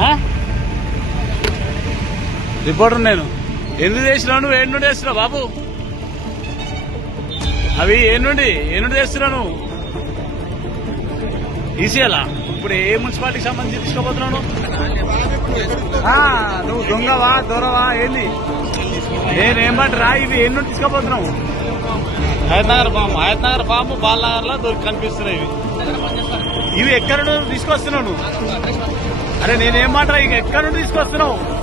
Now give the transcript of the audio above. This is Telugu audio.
ఆ? రిపోర్టర్ నేను. ఎందుకు చేసినావు నువ్వు? ఏడు నుండి చేస్తున్నావు బాబు? అవి ఏ నుండి? ఏ నుండి చేస్తున్నావు నువ్వు? ఈసీఎలా ఇప్పుడు ఏ మున్సిపాలిటీకి సంబంధించి తీసుకోబోతున్నావు నువ్వు? ఆ, నువ్వు దొంగవా దొరవా ఏంది? నేనేమంటారా ఇవి ఏ నుండి తీసుకోబోతున్నావు హయత్నగర్ పాము హయత్నగర్ పాము బాలనగర్లో దొరికి కనిపిస్తున్నాయి ఇవి. ఇవి ఎక్కడ తీసుకొస్తున్నావు నువ్వు? అరే మాట ఇక ఎక్కడ నుండి తీసుకొస్తున్నావు?